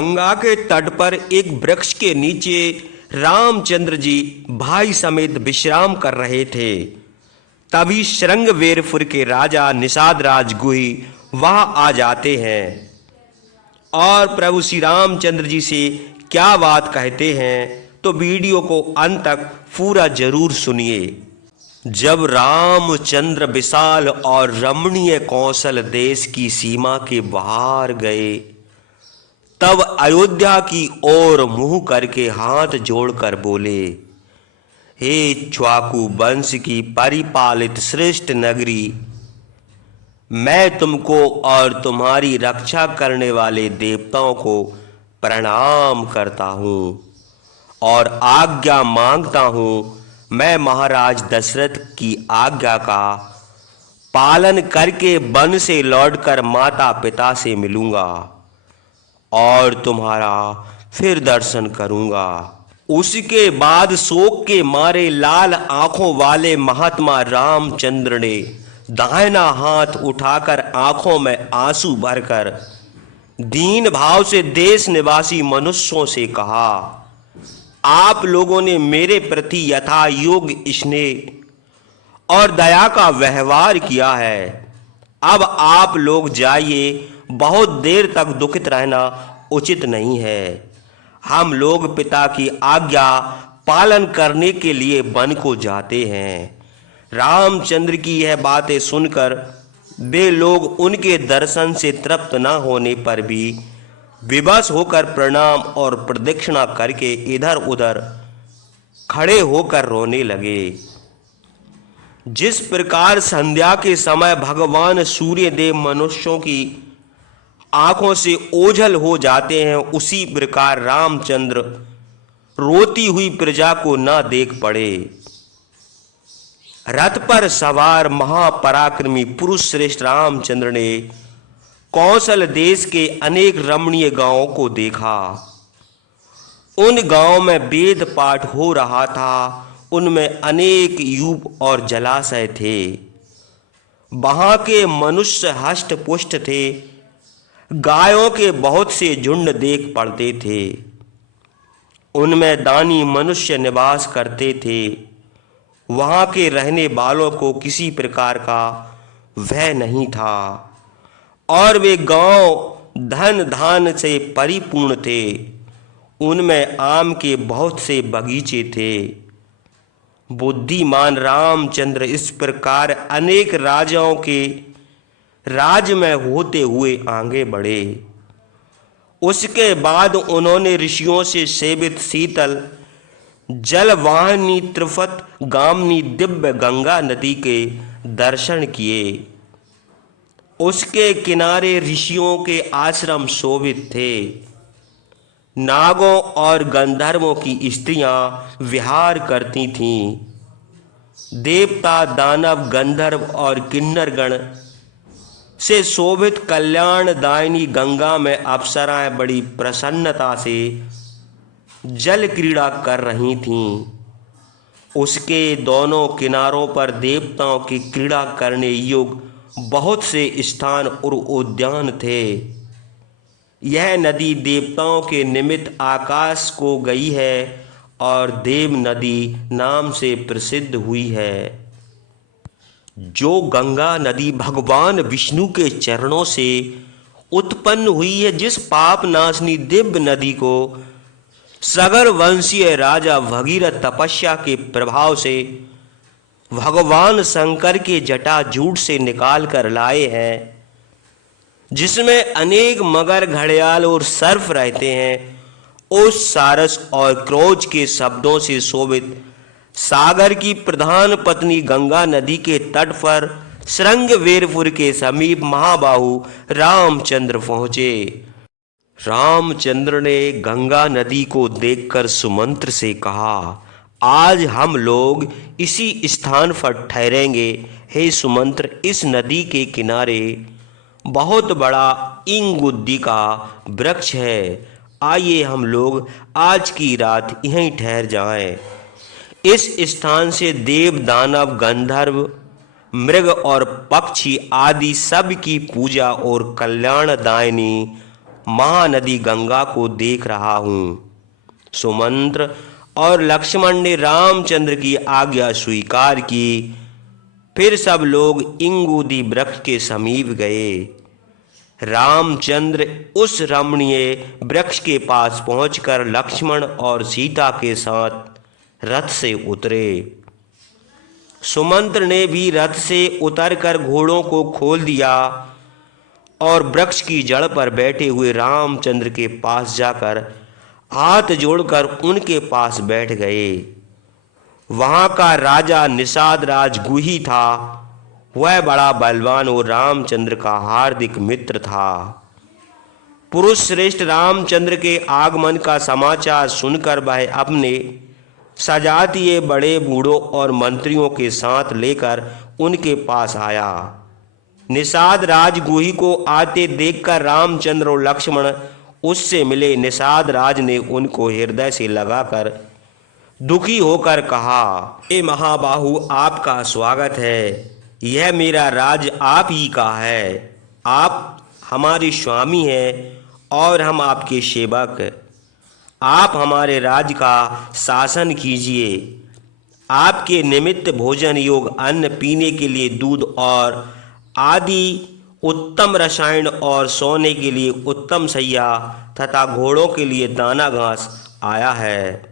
गंगा के तट पर एक वृक्ष के नीचे रामचंद्र जी भाई समेत विश्राम कर रहे थे। तभी श्रृंगवेरपुर के राजा निषाद राज गुही वहां आ जाते हैं और प्रभु श्री रामचंद्र जी से क्या बात कहते हैं, तो वीडियो को अंत तक पूरा जरूर सुनिए। जब रामचंद्र विशाल और रमणीय कौशल देश की सीमा के बाहर गए, तब अयोध्या की ओर मुंह करके हाथ जोड़कर बोले, हे इक्ष्वाकु वंश की परिपालित श्रेष्ठ नगरी, मैं तुमको और तुम्हारी रक्षा करने वाले देवताओं को प्रणाम करता हूँ और आज्ञा मांगता हूँ। मैं महाराज दशरथ की आज्ञा का पालन करके वन से लौटकर माता पिता से मिलूंगा और तुम्हारा फिर दर्शन करूंगा। उसके बाद शोक के मारे लाल आंखों वाले महात्मा रामचंद्र ने दाहिना हाथ उठाकर आंखों में आंसू भरकर दीन भाव से देश निवासी मनुष्यों से कहा, आप लोगों ने मेरे प्रति यथा योग्य स्नेह और दया का व्यवहार किया है। अब आप लोग जाइए, बहुत देर तक दुखित रहना उचित नहीं है। हम लोग पिता की आज्ञा पालन करने के लिए वन को जाते हैं। रामचंद्र की यह बातें सुनकर वे लोग उनके दर्शन से तृप्त न होने पर भी विवश होकर प्रणाम और प्रदक्षिणा करके इधर उधर खड़े होकर रोने लगे। जिस प्रकार संध्या के समय भगवान सूर्यदेव मनुष्यों की आंखों से ओझल हो जाते हैं, उसी प्रकार रामचंद्र रोती हुई प्रजा को न देख पड़े। रथ पर सवार महापराक्रमी पुरुष श्रेष्ठ रामचंद्र ने कौशल देश के अनेक रमणीय गांवों को देखा। उन गांवों में वेद पाठ हो रहा था। उनमें अनेक यूप और जलाशय थे। वहां के मनुष्य हष्ट पुष्ट थे। गायों के बहुत से झुंड देख पड़ते थे। उनमें दानी मनुष्य निवास करते थे। वहां के रहने वालों को किसी प्रकार का भय नहीं था और वे गांव धन धान से परिपूर्ण थे। उनमें आम के बहुत से बगीचे थे। बुद्धिमान रामचंद्र इस प्रकार अनेक राजाओं के राज में होते हुए आगे बढ़े। उसके बाद उन्होंने ऋषियों से सेवित शीतल जलवाहिनी त्रिफत गामिनी दिव्य गंगा नदी के दर्शन किए। उसके किनारे ऋषियों के आश्रम शोभित थे। नागों और गंधर्वों की स्त्रियां विहार करती थीं। देवता दानव गंधर्व और किन्नरगण से शोभित कल्याणदायिनी गंगा में अप्सराएं बड़ी प्रसन्नता से जल क्रीड़ा कर रही थीं। उसके दोनों किनारों पर देवताओं की क्रीड़ा करने योग्य बहुत से स्थान और उद्यान थे। यह नदी देवताओं के निमित्त आकाश को गई है और देव नदी नाम से प्रसिद्ध हुई है। जो गंगा नदी भगवान विष्णु के चरणों से उत्पन्न हुई है, जिस पाप नाशनी दिव्य नदी को सगर वंशीय राजा भगीरथ तपस्या के प्रभाव से भगवान शंकर के जटाजूट से निकाल कर लाए हैं, जिसमें अनेक मगर घड़ियाल और सर्प रहते हैं, उस सारस और क्रोज के शब्दों से शोभित सागर की प्रधान पत्नी गंगा नदी के तट पर श्रृंगवेरपुर के समीप महाबाहु रामचंद्र पहुंचे। रामचंद्र ने गंगा नदी को देखकर सुमंत्र से कहा, आज हम लोग इसी स्थान पर ठहरेंगे। हे सुमंत्र, इस नदी के किनारे बहुत बड़ा इंगुद्दी का वृक्ष है। आइए हम लोग आज की रात यहीं ठहर जाएं। इस स्थान से देव दानव गंधर्व मृग और पक्षी आदि सब की पूजा और कल्याणदायिनी महानदी गंगा को देख रहा हूँ। सुमंत्र और लक्ष्मण ने रामचंद्र की आज्ञा स्वीकार की। फिर सब लोग इंगूदी वृक्ष के समीप गए। रामचंद्र उस रमणीय वृक्ष के पास पहुंचकर लक्ष्मण और सीता के साथ रथ से उतरे। सुमंत्र ने भी रथ से उतरकर घोड़ों को खोल दिया और वृक्ष की जड़ पर बैठे हुए रामचंद्र के पास जाकर हाथ जोड़कर उनके पास बैठ गए। वहां का राजा निषाद राज गुही था। वह बड़ा बलवान और रामचंद्र का हार्दिक मित्र था। पुरुष श्रेष्ठ रामचंद्र के आगमन का समाचार सुनकर वह अपने सजातीय बड़े बूढ़ों और मंत्रियों के साथ लेकर उनके पास आया। निषाद राज गुही को आते देखकर रामचंद्र और लक्ष्मण उससे मिले। निषाद राज ने उनको हृदय से लगाकर दुखी होकर कहा, हे महाबाहु, आपका स्वागत है। यह मेरा राज आप ही का है। आप हमारे स्वामी हैं और हम आपके सेवक। आप हमारे राज्य का शासन कीजिए। आपके निमित्त भोजन योग अन्न, पीने के लिए दूध और आदि उत्तम रसायन और सोने के लिए उत्तम सैया तथा घोड़ों के लिए दाना घास आया है।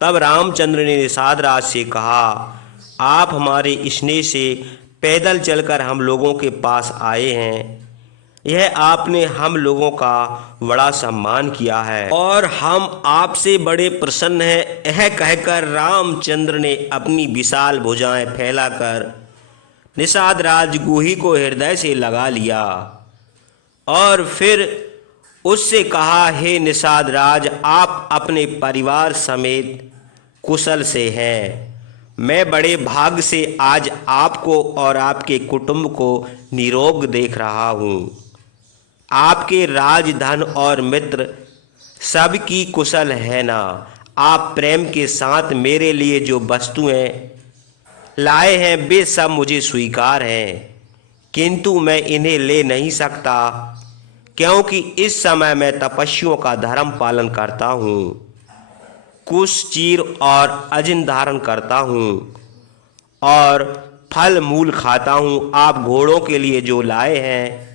तब रामचंद्र ने निषाद राज से कहा, आप हमारे स्नेह से पैदल चलकर हम लोगों के पास आए हैं। यह आपने हम लोगों का बड़ा सम्मान किया है और हम आपसे बड़े प्रसन्न हैं। यह कहकर रामचंद्र ने अपनी विशाल भुजाएं फैलाकर निषाद राज गुही को हृदय से लगा लिया और फिर उससे कहा, हे निषाद राज, आप अपने परिवार समेत कुशल से हैं। मैं बड़े भाग्य से आज आपको और आपके कुटुंब को निरोग देख रहा हूँ। आपके राजधन और मित्र सबकी कुशल है ना। आप प्रेम के साथ मेरे लिए जो वस्तुएं लाए हैं वे सब मुझे स्वीकार हैं, किंतु मैं इन्हें ले नहीं सकता क्योंकि इस समय मैं तपस्वियों का धर्म पालन करता हूँ, कुश, चीर और अजिन धारण करता हूँ और फल मूल खाता हूँ। आप घोड़ों के लिए जो लाए हैं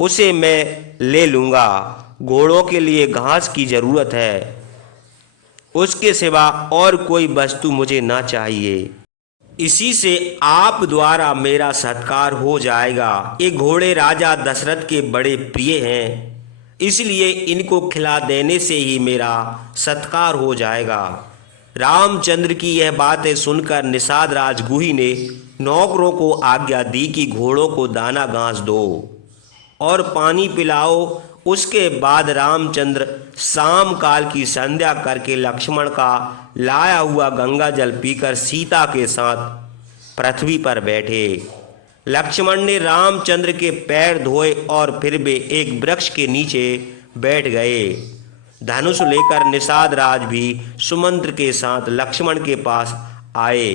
उसे मैं ले लूँगा। घोड़ों के लिए घास की ज़रूरत है, उसके सिवा और कोई वस्तु मुझे ना चाहिए। इसी से आप द्वारा मेरा सत्कार हो जाएगा। ये घोड़े राजा दशरथ के बड़े प्रिय हैं, इसलिए इनको खिला देने से ही मेरा सत्कार हो जाएगा। रामचंद्र की यह बातें सुनकर निषाद राज गुही ने नौकरों को आज्ञा दी कि घोड़ों को दाना घास दो और पानी पिलाओ। उसके बाद रामचंद्र शाम काल की संध्या करके लक्ष्मण का लाया हुआ गंगा जल पीकर सीता के साथ पृथ्वी पर बैठे। लक्ष्मण ने रामचंद्र के पैर धोए और फिर वे एक वृक्ष के नीचे बैठ गए। धनुष लेकर निषाद राज भी सुमंत्र के साथ लक्ष्मण के पास आए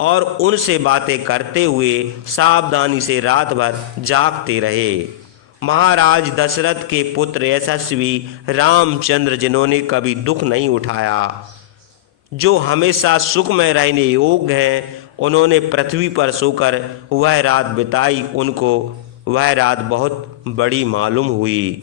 और उनसे बातें करते हुए सावधानी से रात भर जागते रहे। महाराज दशरथ के पुत्र यशस्वी रामचंद्र, जिन्होंने कभी दुख नहीं उठाया, जो हमेशा सुख में रहने योग्य हैं, उन्होंने पृथ्वी पर सोकर वह रात बिताई। उनको वह रात बहुत बड़ी मालूम हुई।